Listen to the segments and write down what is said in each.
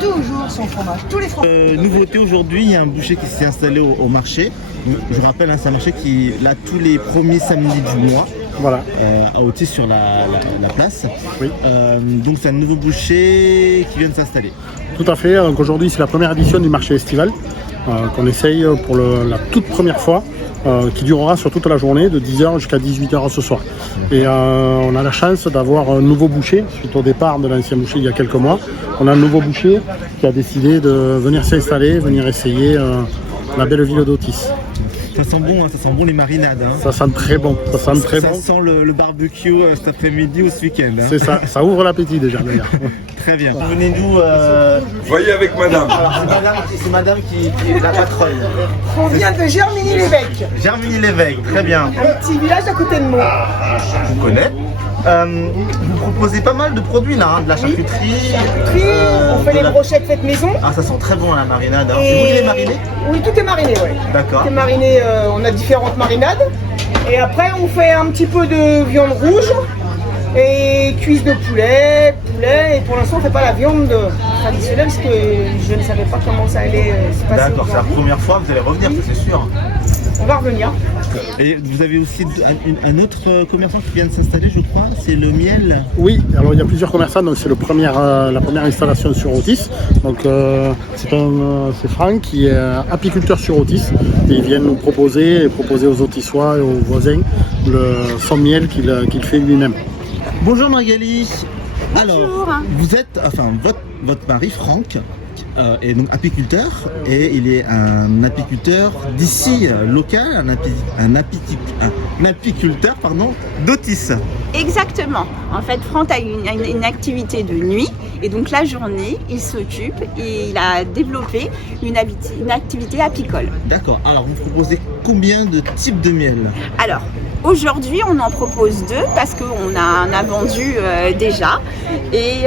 toujours son fromage, tous les fromages. Nouveauté aujourd'hui, il y a un boucher qui s'est installé au marché. Je rappelle, hein, c'est un marché qui est là tous les premiers samedis du mois. Voilà. À Autis sur la place. Oui. Donc c'est un nouveau boucher qui vient de s'installer. Tout à fait. Donc aujourd'hui, c'est la première édition du marché estival qu'on essaye pour la toute première fois, qui durera sur toute la journée, de 10h jusqu'à 18h ce soir. Et on a la chance d'avoir un nouveau boucher, suite au départ de l'ancien boucher il y a quelques mois. On a un nouveau boucher qui a décidé de venir s'installer, venir essayer la belle ville d'Autis. Ça sent bon, hein, ça sent bon les marinades. Hein. Ça sent très bon. Ça sent le barbecue cet après-midi ou ce week-end. Hein. C'est ça, ça ouvre l'appétit déjà d'ailleurs. Très bien. Venez-nous. Voyez avec madame. Alors c'est madame qui est la patronne. On vient de Germigny-l'Évêque, Germigny-l'Évêque, très bien. un petit village à côté de Meaux. Je connais. Vous proposez pas mal de produits là, hein, de la charcuterie. Puis on fait les brochettes faites maison. Ah, ça sent très bon la marinade. Hein. Et- C'est vous qui les marinez? Oui, tout est mariné, oui. D'accord. Tout est mariné, on a différentes marinades. Et après, on fait un petit peu de viande rouge et cuisse de poulet. Et pour l'instant, on ne fait pas la viande traditionnelle parce que je ne savais pas comment ça allait se passer. D'accord, c'est la première fois, vous allez revenir, ça, c'est sûr. On va revenir. Et vous avez aussi un autre commerçant qui vient de s'installer, je crois, c'est le miel. Oui, alors il y a plusieurs commerçants, donc c'est la première installation sur Autis. Donc c'est Franck qui est apiculteur sur Autis et il vient nous proposer aux Autissois et aux voisins son miel qu'il fait lui-même. Bonjour Magali. Alors, Bonjour. vous êtes, enfin votre mari Franck est donc apiculteur et il est un apiculteur d'ici local, un apiculteur d'Autis. Exactement. En fait, Franck a une activité de nuit et donc la journée, il s'occupe et il a développé une activité apicole. D'accord. Alors, vous proposez combien de types de miel? Alors, aujourd'hui, on en propose 2 parce qu'on en a vendu déjà et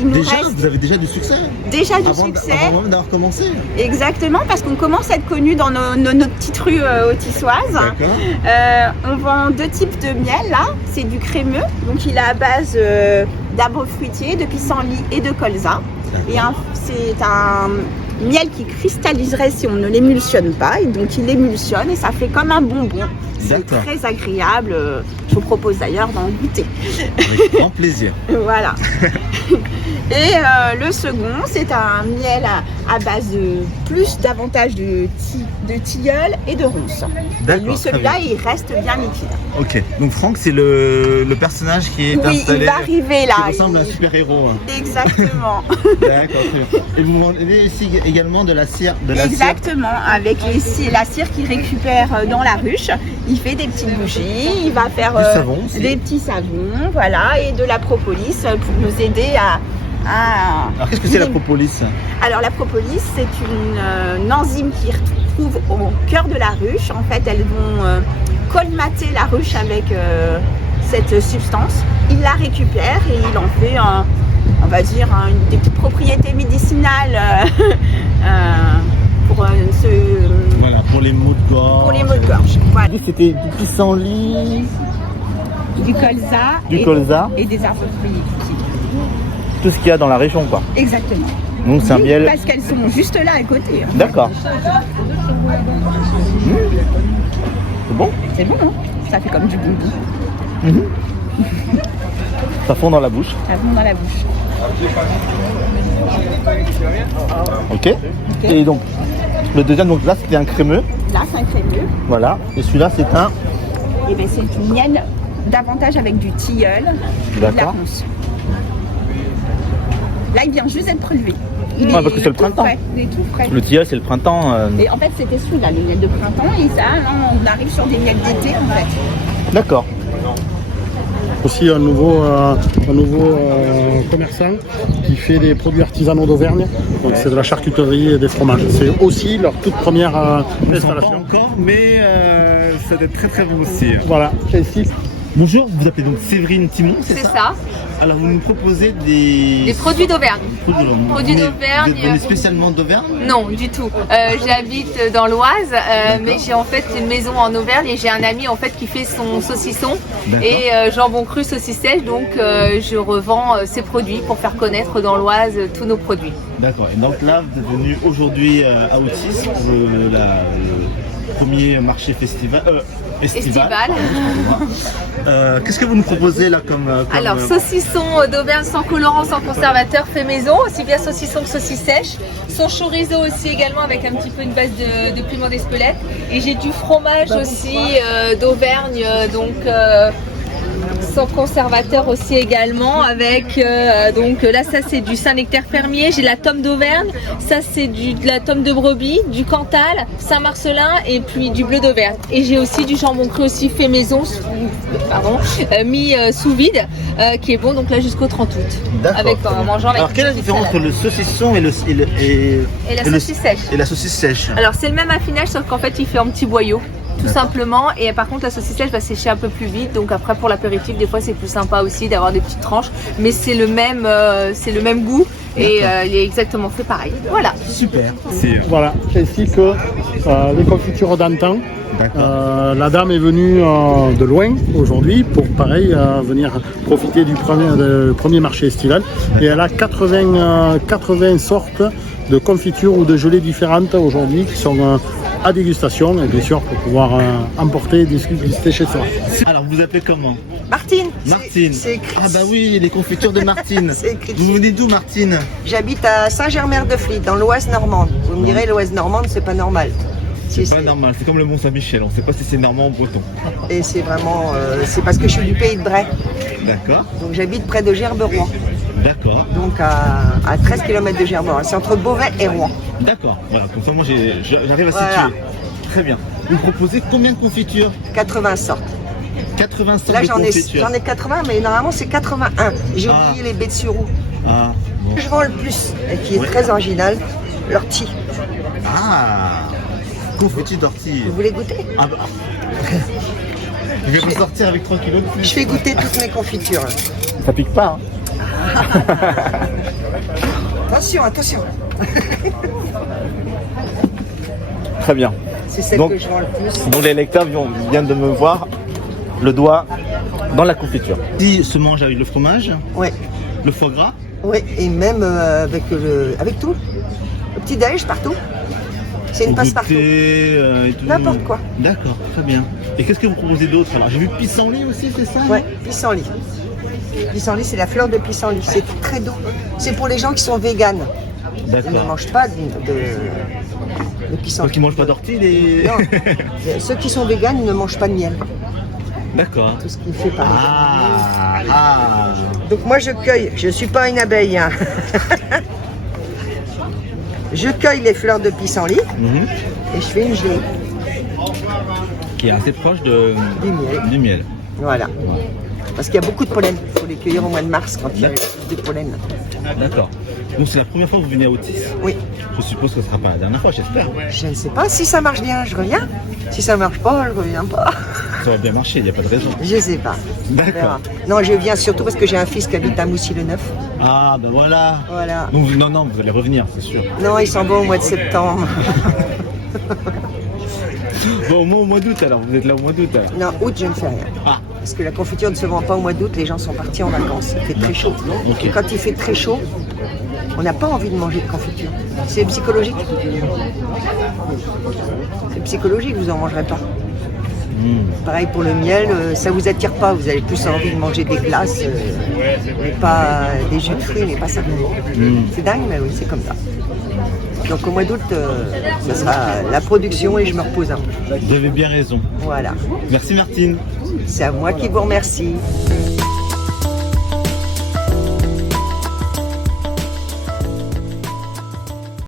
il nous Déjà, reste vous avez déjà du succès déjà du avant succès. avant même d'avoir commencé. Exactement, parce qu'on commence à être connu dans nos petites rues autissoises. D'accord. On vend 2 types de miel là, c'est du crémeux, donc il est à base d'arbres fruitiers, de pissenlit et de colza. Et c'est un miel qui cristalliserait si on ne l'émulsionne pas, et donc il émulsionne et ça fait comme un bonbon. C'est D'accord. très agréable, je vous propose d'ailleurs d'en goûter. Avec grand plaisir. Voilà. Et le second, c'est un miel à base davantage de tilleul et de ronces. Et D'accord, lui, très celui-là, bien. il reste bien liquide. Ok, donc Franck, c'est le personnage qui est Oui, installé. il va arriver là. Qui ressemble à un super-héros. Exactement. D'accord, très bien. Et vous vendez ici également de la cire. Exactement, avec la cire qu'il récupère dans la ruche. Il fait des petites bougies, il va faire Du savon aussi. des petits savons, voilà, et de la propolis pour nous aider à Alors qu'est-ce que c'est la propolis? Alors la propolis, c'est une enzyme qui retrouve au cœur de la ruche. En fait, elles vont colmater la ruche avec cette substance. Il la récupère et il en fait, on va dire, des petites propriétés médicinales Voilà, pour les maux de gorge. pour les maux de gorge. Voilà. C'était du pissenlit, Du colza, et des arbres fruitiers. tout ce qu'il y a dans la région, quoi. Exactement. Donc c'est un Oui, miel. parce qu'elles sont juste là à côté. D'accord. C'est bon? C'est bon, hein? Ça fait comme du bonbon. Ça fond dans la bouche. Ça fond dans la bouche. Ok. Et donc, le deuxième, donc là c'était un crémeux. Là, c'est un crémeux. Voilà. Et celui-là c'est un. Et bien, c'est du miel davantage avec du tilleul et de la D'accord. ronce. Là, il vient juste d'être prélevé. Il Ouais, parce que c'est le tout printemps. frais, il est tout frais. Le tilleul c'est le printemps. Et en fait, c'était celui-là, le miel de printemps. Et ça, là, on arrive sur des miels d'été, en fait. D'accord. Aussi un nouveau commerçant qui fait des produits artisanaux d'Auvergne. Donc c'est de la charcuterie et des fromages. C'est aussi leur toute première Pas installation. encore, mais ça doit être très très bon aussi. Voilà. Et ici, Bonjour, vous vous appelez donc Séverine Timon, c'est C'est ça? ça, Alors vous nous proposez des produits d'Auvergne. Produits d'Auvergne. Vous venez spécialement d'Auvergne? Non, du tout. J'habite dans l'Oise, mais j'ai en fait une maison en Auvergne et j'ai un ami en fait qui fait son saucisson D'accord. et jambon cru, saucisse sèche. Donc je revends ces produits pour faire connaître dans l'Oise tous nos produits. D'accord, et donc là vous êtes venu aujourd'hui à Autis pour le premier marché estival. Estival. Qu'est-ce que vous nous proposez là comme Alors, saucisson d'Auvergne sans colorant, sans conservateur, fait maison, aussi bien saucisson que saucisse sèche. Son chorizo aussi également avec un petit peu une base de piment d'Espelette. Et j'ai du fromage aussi d'Auvergne, donc sans conservateur aussi également avec donc là ça c'est du Saint-Nectaire fermier, j'ai la tome d'Auvergne, ça c'est de la tome de brebis, du Cantal, Saint-Marcelin et puis du bleu d'Auvergne. Et j'ai aussi du jambon cru aussi fait maison, mis sous vide, qui est bon donc là jusqu'au 30 août. D'accord, Avec très bien. mangeant avec Alors quelle est la différence entre le saucisson et la saucisse sèche. et la saucisse sèche? Alors c'est le même affinage sauf qu'en fait il fait en petits boyaux. Tout simplement, et par contre la saucisse sèche va sécher un peu plus vite, donc après pour l'apéritif des fois c'est plus sympa aussi d'avoir des petites tranches, mais c'est le même goût et il est exactement fait pareil. Voilà. Super. Voilà, ainsi que les confitures d'antan. La dame est venue de loin aujourd'hui pour pareil venir profiter du premier marché estival et elle a 80 sortes de confitures ou de gelées différentes aujourd'hui qui sont à dégustation et bien sûr pour pouvoir emporter et déguster chez soi. Alors vous appelez comment? Martine. Martine. C'est écrit. Ah bah oui, les confitures de Martine. C'est écrit. Vous venez d'où Martine? J'habite à Saint-Germain-de-Fly, dans l'Oise normande. Vous me direz, l'Oise normande, c'est pas normal. C'est pas normal, c'est comme le Mont-Saint-Michel, on sait pas si c'est normand ou breton. Et c'est vraiment, c'est parce que je suis du pays de Bray. D'accord, Donc j'habite près de Gerberoy. d'accord, Donc à 13 km de Gerberoy. C'est entre Beauvais et Rouen. d'accord. Voilà, comme ça moi j'arrive à Voilà. situer. Très bien. Vous proposez combien de confitures? 80 sortes. 80 sortes Là de j'en confitures. ai 80, mais normalement c'est 81. J'ai Ah. oublié les baies de sureau. Ah, bon. Je vends le plus, et qui est Ouais. très original, l'ortie. Ah, confiture d'ortie. Vous voulez goûter? Ah bah. Je vais vous sortir avec 3 kilos de plus. Je fais goûter toutes mes confitures. Ça pique pas. Attention, attention. Très bien. C'est celle Donc- que je vends le plus. Donc les lecteurs viennent de me voir le doigt dans la confiture. Si se mange avec le fromage, Ouais. le foie gras, Oui, et même avec tout. Le petit déj partout. C'est une au passe-partout. goûter et tout. N'importe quoi. D'accord, très bien. Et qu'est-ce que vous proposez d'autre? Alors j'ai vu pissenlit aussi, c'est ça? Ouais, pissenlit. Pissenlit, c'est la fleur de pissenlit. C'est très doux. C'est pour les gens qui sont véganes. Ils ne D'accord. mangent pas de Ceux pissenlit. qui mangent pas d'ortie, les... Non. Ceux qui sont véganes, ils ne mangent pas de miel. D'accord. Tout ce qui est fait par les Ah, ah. Donc moi je cueille, je ne suis pas une abeille. Hein. Je cueille les fleurs de pissenlit Mhm. et je fais une gelée. Qui est assez proche Du miel. du miel. Voilà. Parce qu'il y a beaucoup de pollen. Il faut les cueillir au mois de mars quand il y a plus de pollen. D'accord. Donc c'est la première fois que vous venez à Autis. Oui. Je suppose que ce ne sera pas la dernière fois, j'espère. Je ne sais pas. Si ça marche bien, je reviens. Si ça marche pas, je reviens pas. Ça va bien marcher, il n'y a pas de raison. Je sais pas. On D'accord. verra. Non, je viens surtout parce que j'ai un fils qui habite à Moussy-le-Neuf. Ah, ben voilà. Voilà. Donc, non, vous allez revenir, c'est sûr. Non, il s'en va au mois de septembre. Bon, au moins au mois d'août alors, vous êtes là au mois d'août. alors. Non, août, je ne fais rien. Ah, Parce que la confiture ne se vend pas au mois d'août, les gens sont partis en vacances. Il fait très chaud. Ok. Et quand il fait très chaud, on n'a pas envie de manger de confiture. C'est psychologique. C'est psychologique, vous n'en mangerez pas. Pareil pour le miel, ça vous attire pas, vous avez plus envie de manger des glaces, mais pas des jus de fruits, mais pas ça. C'est dingue, mais oui, c'est comme ça. Donc au mois d'août, ça sera la production et je me repose un peu. vous avez bien raison. Voilà. Merci Martine. C'est à moi qui vous remercie.